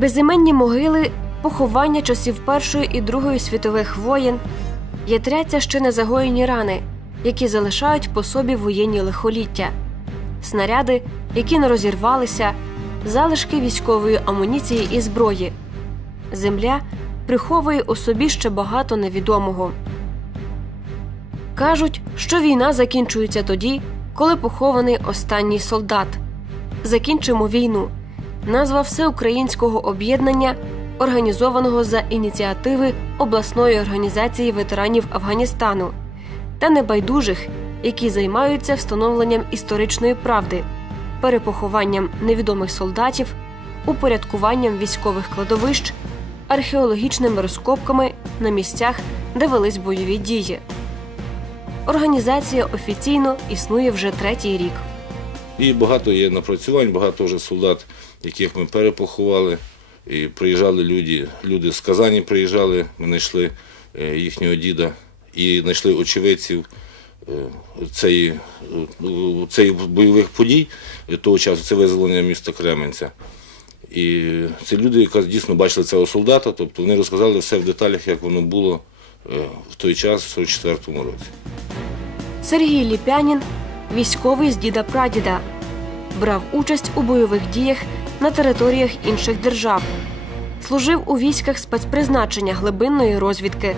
Безіменні могили, поховання часів Першої і Другої світових воєн, ятряться ще не загоєні рани, які залишають по собі воєнні лихоліття, снаряди, які не розірвалися, залишки військової амуніції і зброї. Земля приховує у собі ще багато невідомого. Кажуть, що війна закінчується тоді, коли похований останній солдат. Закінчимо війну. Назва всеукраїнського об'єднання, організованого за ініціативи обласної організації ветеранів Афганістану та небайдужих, які займаються встановленням історичної правди, перепохованням невідомих солдатів, упорядкуванням військових кладовищ, археологічними розкопками на місцях, де велись бойові дії. Організація офіційно існує вже третій рік. І багато є напрацювань, багато вже солдат, яких ми перепоховали. І приїжджали люди, люди з Казані приїжджали, ми знайшли е, їхнього діда і знайшли очевидців е, цієї, е, цієї бойових подій того часу, це визволення міста Кременця. І це люди, які дійсно бачили цього солдата, тобто вони розказали все в деталях, як воно було е, в той час, в 44-му році. Сергій Ліпянін, військовий з діда прадіда, брав участь у бойових діях на територіях інших держав, служив у військах спецпризначення глибинної розвідки,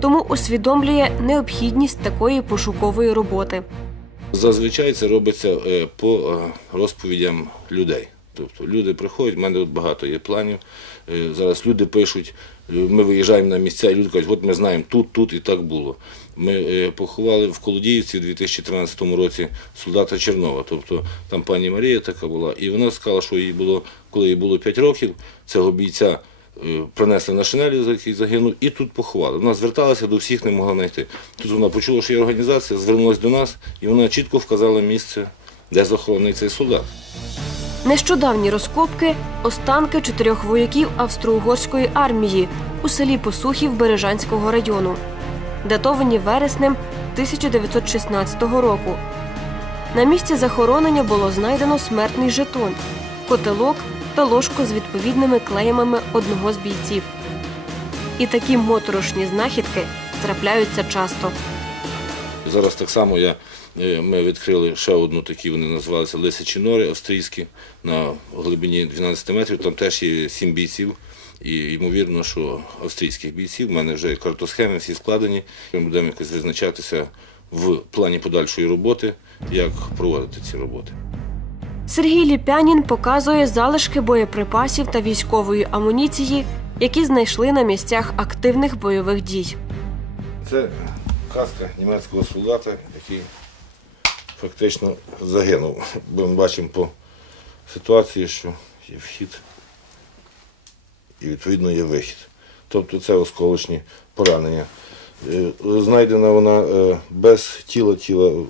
тому усвідомлює необхідність такої пошукової роботи. Зазвичай це робиться е, по е, розповідям людей. Тобто люди приходять, в мене тут багато є планів. Е, Зараз люди пишуть, е, ми виїжджаємо на місця, і люди кажуть, от ми знаємо тут, тут і так було. Ми е, поховали в Колодіївці в 2013 році солдата Чернова. Тобто там пані Марія така була, і вона сказала, що їй було, коли їй було 5 років, цього бійця принесли на шинелі, за який загинув, і тут поховали. Вона зверталася до всіх, не могла знайти. Тут вона почула, що є організація, звернулася до нас, і вона чітко вказала місце, де захований цей солдат. Нещодавні розкопки останки чотирьох вояків австро-угорської армії у селі Посухів Бережанського району, датовані вереснем 1916 року. На місці захоронення було знайдено смертний жетон, котелок та ложку з відповідними клеями одного з бійців. І такі моторошні знахідки трапляються часто. Зараз так само я, е, ми відкрили ще одну такі, вони називалися Лисячі нори австрійські на глибині 12 метрів. Там теж є сім бійців. І ймовірно, що австрійських бійців в мене вже картосхеми всі складені. Ми будемо якось визначатися в плані подальшої роботи, як проводити ці роботи. Сергій Ліпянін показує залишки боєприпасів та військової амуніції, які знайшли на місцях активних бойових дій. Це каска німецького солдата, який фактично загинув. Ми бачимо по ситуації, що є вхід і відповідно є вихід. Тобто це осколочні поранення. Е, Знайдена вона е, без тіла, тіла е,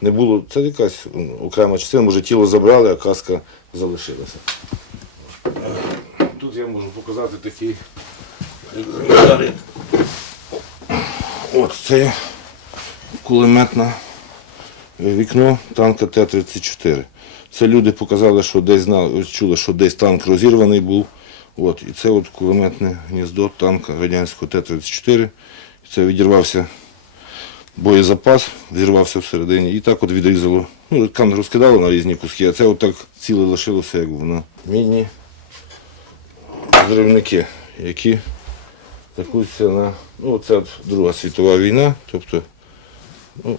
не було. Це якась окрема частина, може тіло забрали, а каска залишилася. Тут я можу показати екземпляри. От це кулеметне вікно танка Т-34. Це люди показали, що десь знали, чули, що десь танк розірваний був. От, і це от кулеметне гніздо танка радянського Т-34. Це відірвався боєзапас, відірвався всередині. І так от відрізало. Ну, там розкидало на різні куски, а це от так ціле лишилося, як воно. Мінні зривники, які закуться на. Ну, це от Друга світова війна, тобто, ну,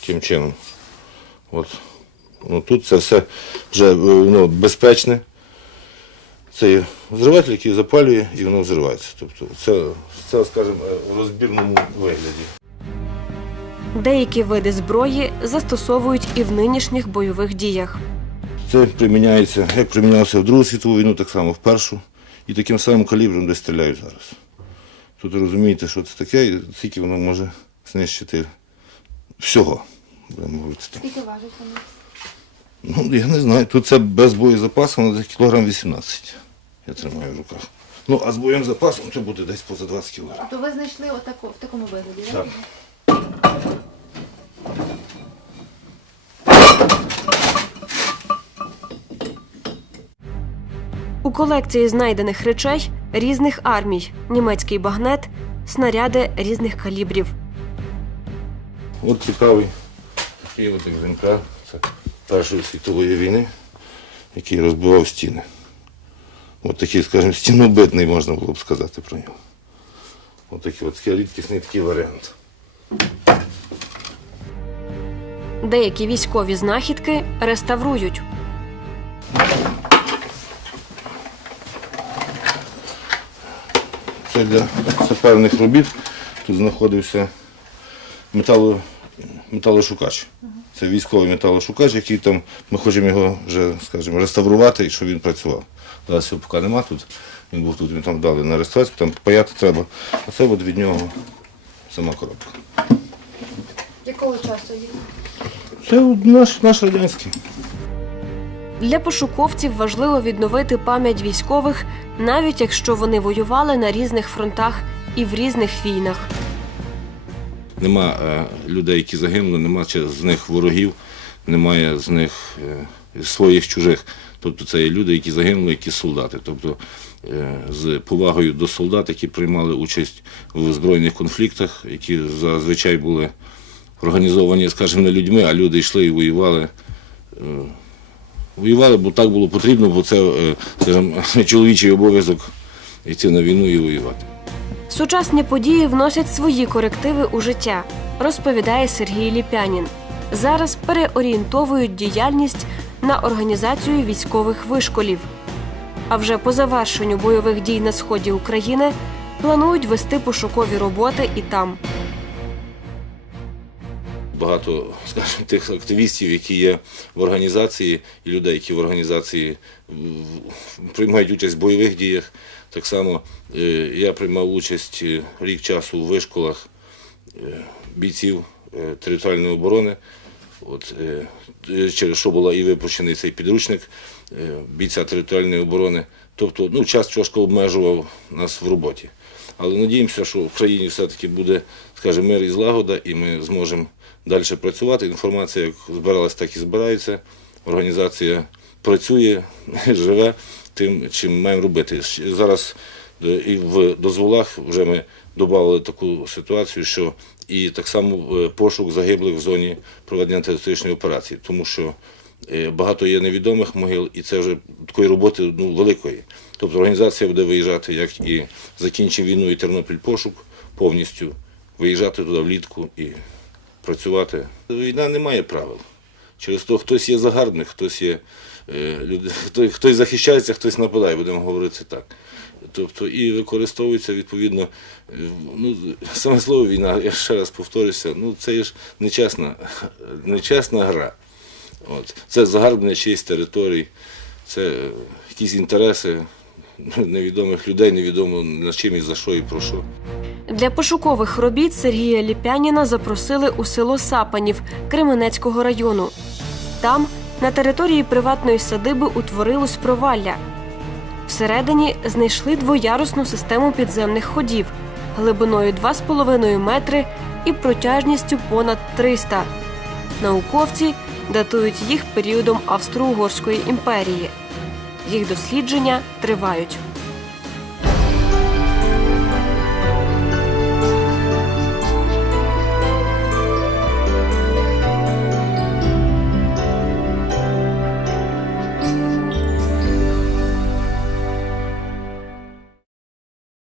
таким чином. От. Ну, тут це все вже е, ну, безпечне. Це є взриватель, який запалює і воно взривається. Тобто це, це скажімо, е, в розбірному вигляді. Деякі види зброї застосовують і в нинішніх бойових діях. Це приміняється, як примінялося в Другу світову війну, так само в першу. І таким самим калібром де стріляють зараз. Тут розумієте, що це таке, і скільки воно може знищити всього. Будемо говорити так. Скільки важить вони? Ну, я не знаю. Тут це без боєзапасу, воно десь кілограм 18. Я тримаю в руках. Ну, а з боєзапасом це буде десь поза 20 кілограм. То ви знайшли отаку, в такому вигляді, Так. У колекції знайдених речей різних армій, німецький багнет, снаряди різних калібрів. От цікавий такий от екземпляр. Це Першої світової війни, який розбивав стіни. От такий, скажімо, стінобитний можна було б сказати про нього. От такий от рідкісний такий варіант. Деякі військові знахідки реставрують. Для саперних робіт. Тут знаходився метало, металошукач. Це військовий металошукач, який там, ми хочемо його вже, скажімо, реставрувати, і щоб він працював. Зараз його поки нема тут. Він був тут, він там дали на реставрацію, там паяти треба. А це от від нього сама коробка. Якого часу їх? Це наш, наш радянський. Для пошуковців важливо відновити пам'ять військових, навіть якщо вони воювали на різних фронтах і в різних війнах. Нема е, людей, які загинули, нема з них ворогів, немає з них е, своїх чужих. Тобто це є люди, які загинули, які солдати. Тобто е, з повагою до солдат, які приймали участь в збройних конфліктах, які зазвичай були організовані, скажімо, не людьми, а люди йшли і воювали. е, Воювали, бо так було потрібно, бо це, е, скажімо, чоловічий обов'язок йти на війну і воювати. Сучасні події вносять свої корективи у життя, розповідає Сергій Ліпянін. Зараз переорієнтовують діяльність на організацію військових вишколів. А вже по завершенню бойових дій на сході України планують вести пошукові роботи і там. Багато, скажімо, тих активістів, які є в організації, і людей, які в організації приймають участь в бойових діях. Так само е, я приймав участь е, рік часу у вишколах е, бійців територіальної оборони. От, через що була і випущений цей підручник бійця територіальної оборони. Тобто, ну, час трошки обмежував нас в роботі. Але надіємося, що в країні все-таки буде, скажімо, мир і злагода, і ми зможемо далі працювати. Інформація як збиралась, так і збирається. Організація працює, живе тим, чим маємо робити. Зараз е, і в дозволах вже ми додали таку ситуацію, що і так само е, пошук загиблих в зоні проведення антитерористичної операції, тому що е, багато є невідомих могил, і це вже такої роботи ну, великої. Тобто організація буде виїжджати, як і закінчив війну і Тернопіль пошук повністю, виїжджати туди влітку і працювати. Війна не має правил. Через то хтось є загарбник, хтось є е, хто- хтось захищається, хтось нападає, будемо говорити так. Тобто і використовується відповідно, е, ну, саме слово війна, я ще раз повторюся, ну це ж нечесна, нечесна гра. От. Це загарбнення чиїсь територій, це якісь інтереси невідомих людей, невідомо на чим і за що і про що. Для пошукових робіт Сергія Ліпяніна запросили у село Сапанів Кременецького району. Там, на території приватної садиби, утворилось провалля. Всередині знайшли двоярусну систему підземних ходів глибиною 2,5 метри і протяжністю понад 300. Науковці датують їх періодом Австро-Угорської імперії. Їх дослідження тривають.